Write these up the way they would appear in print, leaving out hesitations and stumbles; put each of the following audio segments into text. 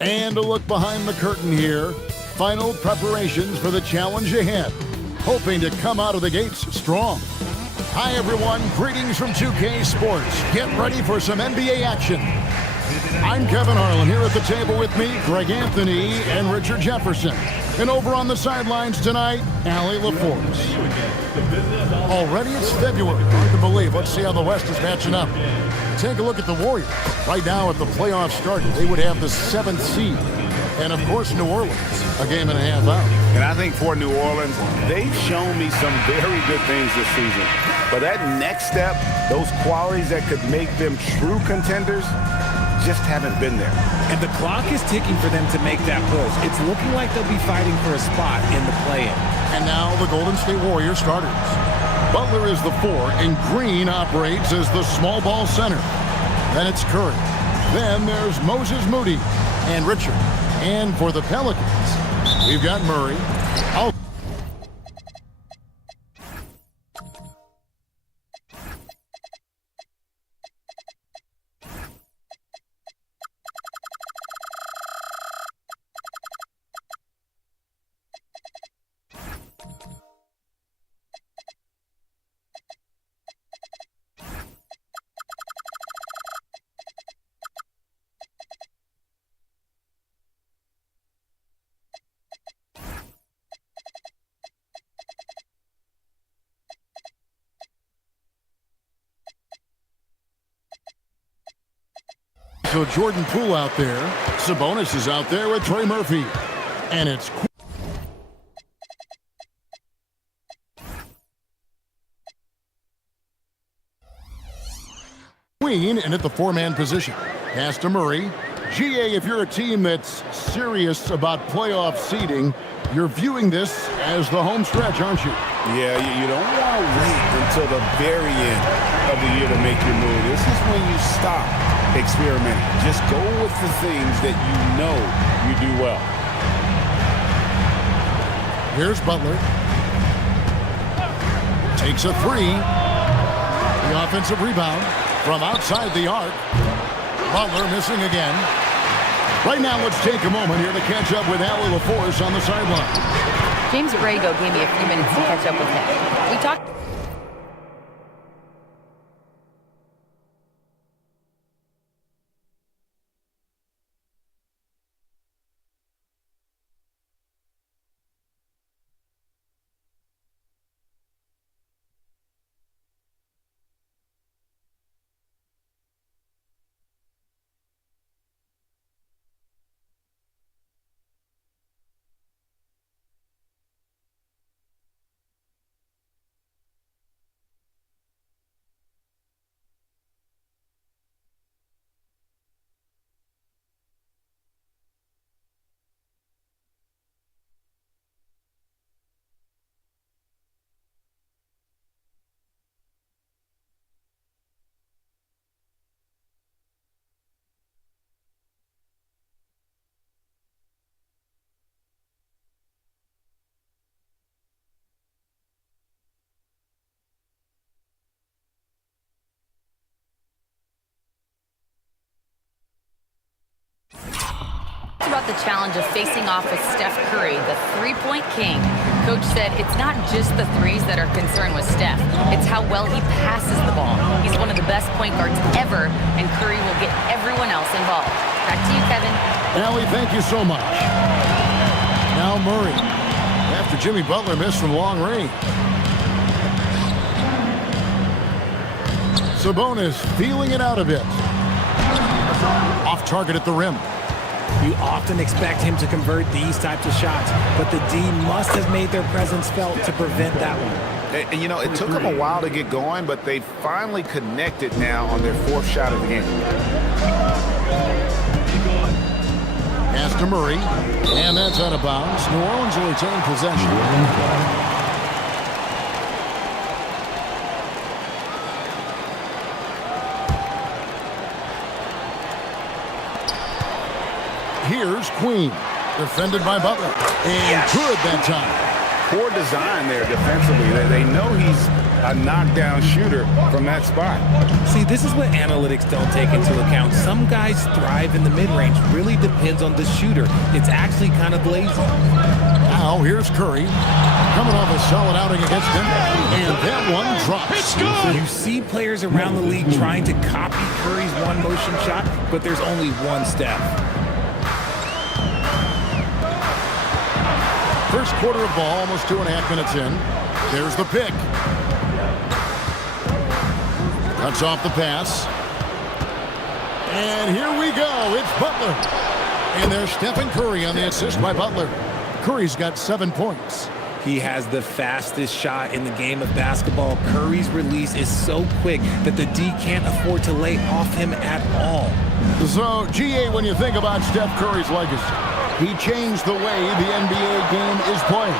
And a look behind the curtain here. Final preparations for the challenge ahead. Hoping to come out of the gates strong. Hi everyone, greetings from 2K Sports. Get ready for some NBA action. I'm Kevin Harlan, here at the table with me, Greg Anthony and Richard Jefferson. And over on the sidelines tonight, Allie LaForce. Already it's February, hard to believe. Let's see how the West is matching up. Take a look at the Warriors. Right now, if the playoffs started, they would have the 7th seed. And, of course, New Orleans, a game and a half out. And I think for New Orleans, they've shown me some very good things this season. But that next step, those qualities that could make them true contenders, just haven't been there. And the clock is ticking for them to make that push. It's looking like they'll be fighting for a spot in the play-in. And now the Golden State Warriors starters. Butler is the 4, and Green operates as the small ball center. Then it's Curry. Then there's Moses Moody and Richard. And for the Pelicans, we've got Murray. So Jordan Poole out there. Sabonis is out there with Trey Murphy. And it's Queen and at the 4-man position. Pass to Murray. GA, if you're a team that's serious about playoff seeding, you're viewing this as the home stretch, aren't you? Yeah, you don't want to wait until the very end of the year to make your move. This is when you stop experimenting. Just go with the things that you know you do well. Here's Butler. Takes a 3. The offensive rebound from outside the arc. Butler missing again. Right now, let's take a moment here to catch up with Allie LaForce on the sideline. James Borrego gave me a few minutes to catch up with him. We talked. About the challenge of facing off with Steph Curry, the three-point king. Coach said it's not just the threes that are concerned with Steph. It's how well he passes the ball. He's one of the best point guards ever, and Curry will get everyone else involved. Back to you, Kevin. Allie, thank you so much. Now Murray. After Jimmy Butler missed from long range. Sabonis feeling it out a bit. Off target at the rim. You often expect him to convert these types of shots, but the D must have made their presence felt to prevent that one. And, you know, it took them a while to get going, but they finally connected now on their 4th shot of the game. Pass to Murray, and that's out of bounds. New Orleans will retain possession. Here's Queen, defended by Butler. And good that time. Poor design there defensively. They know he's a knockdown shooter from that spot. See, this is what analytics don't take into account. Some guys thrive in the mid-range. Really depends on the shooter. It's actually kind of lazy. Now here's Curry, coming off a solid outing against Denver, and that one drops. You see players around the league trying to copy Curry's one-motion shot, but there's only one step. First quarter of ball, almost 2.5 minutes in. There's the pick. Cuts off the pass. And here we go. It's Butler. And there's Stephen Curry on the assist by Butler. Curry's got 7 points. He has the fastest shot in the game of basketball. Curry's release is so quick that the D can't afford to lay off him at all. So, GA, when you think about Steph Curry's legacy, he changed the way the NBA game is played.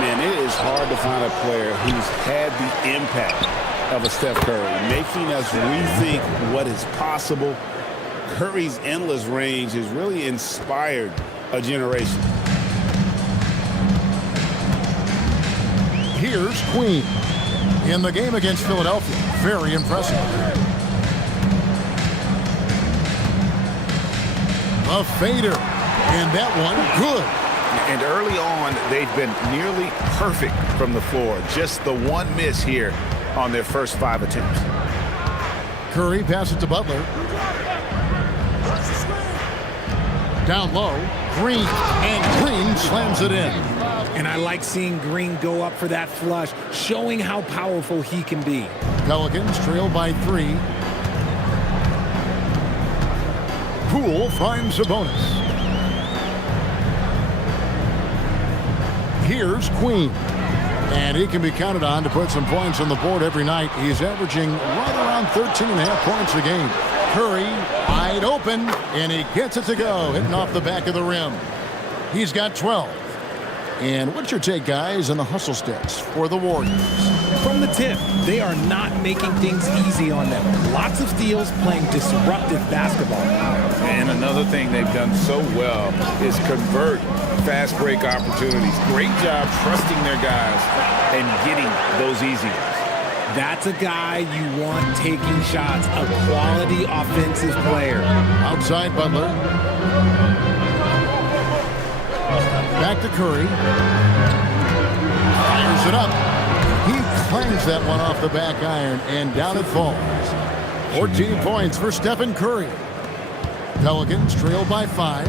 Man, it is hard to find a player who's had the impact of a Steph Curry, making us rethink what is possible. Curry's endless range has really inspired a generation. Here's Queen in the game against Philadelphia. Very impressive. A fader, and that one good. And early on, they've been nearly perfect from the floor. Just the one miss here on their first 5 attempts. Curry passes to Butler. Down low, Green, and Green slams it in. And I like seeing Green go up for that flush, showing how powerful he can be. Pelicans trail by 3. Poole finds a bonus. Here's Queen. And he can be counted on to put some points on the board every night. He's averaging right around 13.5 points a game. Curry wide open, and he gets it to go, hitting off the back of the rim. He's got 12. And what's your take, guys, on the hustle stats for the Warriors? From the tip, they are not making things easy on them. Lots of steals, playing disruptive basketball. And another thing they've done so well is convert fast break opportunities. Great job trusting their guys and getting those easy ones. That's a guy you want taking shots, a quality offensive player. Outside Butler. Back to Curry. Fires it up. He clangs that one off the back iron, and down it falls. 14 points for Stephen Curry. Pelicans trail by 5.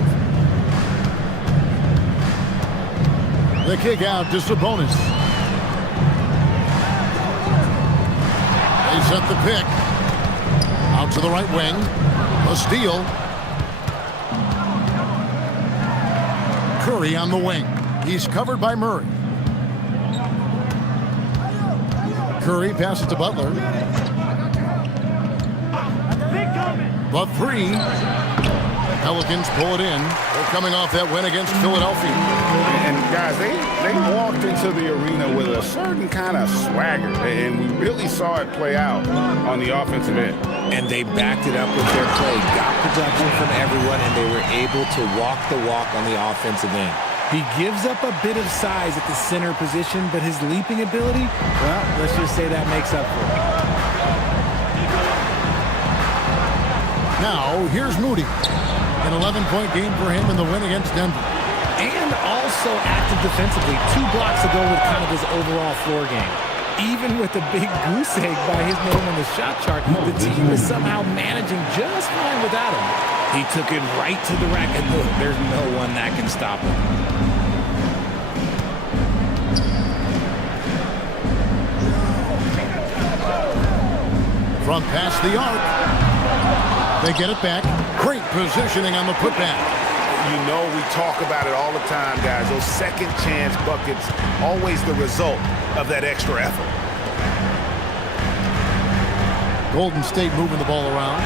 The kick out to Sabonis. They set the pick. Out to the right wing. A steal. Curry on the wing. He's covered by Murray. Curry passes to Butler. The 3. Pelicans pull it in. They're coming off that win against Philadelphia. And guys, they walked into the arena with a certain kind of swagger, and we really saw it play out on the offensive end. And they backed it up with their play, got production from everyone, and they were able to walk the walk on the offensive end. He gives up a bit of size at the center position, but his leaping ability, well, let's just say that makes up for it. Now, here's Moody. An 11-point game for him in the win against Denver. And also active defensively. 2 blocks ago with kind of his overall floor game. Even with a big goose egg by his name on the shot chart, the team is somehow managing just fine without him. He took it right to the rack, and look, there's no one that can stop him. From past the arc. They get it back. Great positioning on the putback. You know, we talk about it all the time, guys. Those second chance buckets, always the result of that extra effort. Golden State moving the ball around.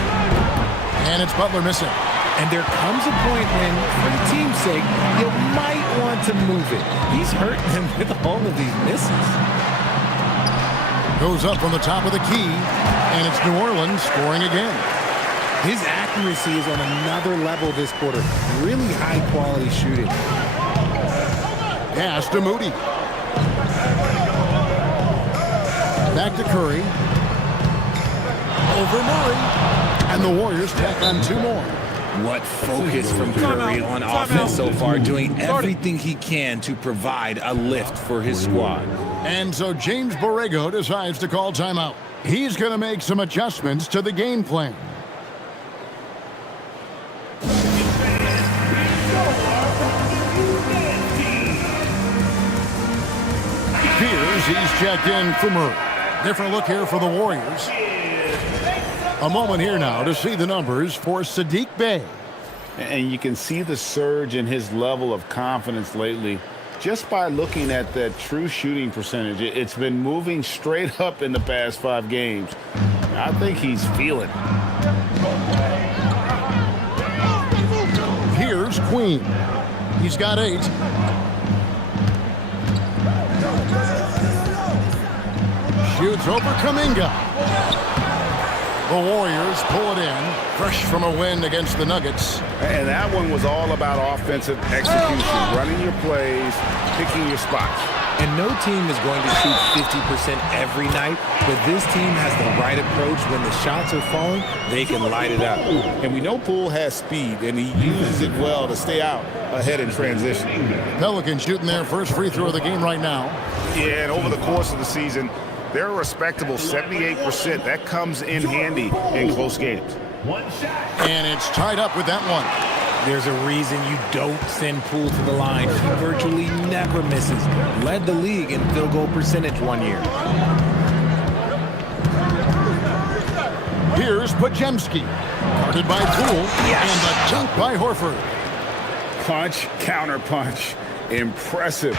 And it's Butler missing. And there comes a point when, for the team's sake, you might want to move it. He's hurting them with all of these misses. Goes up from the top of the key. And it's New Orleans scoring again. His accuracy is on another level this quarter. Really high-quality shooting. Pass to Moody. Back to Curry. Over Murray. And the Warriors tack on 2 more. What focus from Curry on offense so far, doing everything he can to provide a lift for his squad. And so James Borrego decides to call timeout. He's going to make some adjustments to the game plan. Fears he's checked in for Murray. Different look here for the Warriors. A moment here now to see the numbers for Saddiq Bey. And you can see the surge in his level of confidence lately just by looking at that true shooting percentage. It's been moving straight up in the past 5 games. I think he's feeling it. Here's Queen. He's got 8. Shoots over Kuminga. The Warriors pull it in, fresh from a win against the Nuggets. And that one was all about offensive execution, running your plays, picking your spots. And no team is going to shoot 50% every night, but this team has the right approach. When the shots are falling, they can light it up. And we know Poole has speed, and he uses it well to stay out ahead in transition. Pelicans shooting their first free throw of the game right now. Yeah, and over the course of the season, they're a respectable 78%. That comes in handy in close games. And it's tied up with that one. There's a reason you don't send Poole to the line. He virtually never misses. Led the league in field goal percentage one year. Here's Podziemski. Guarded by Poole. And the dunk by Horford. Punch, counter punch. Impressive.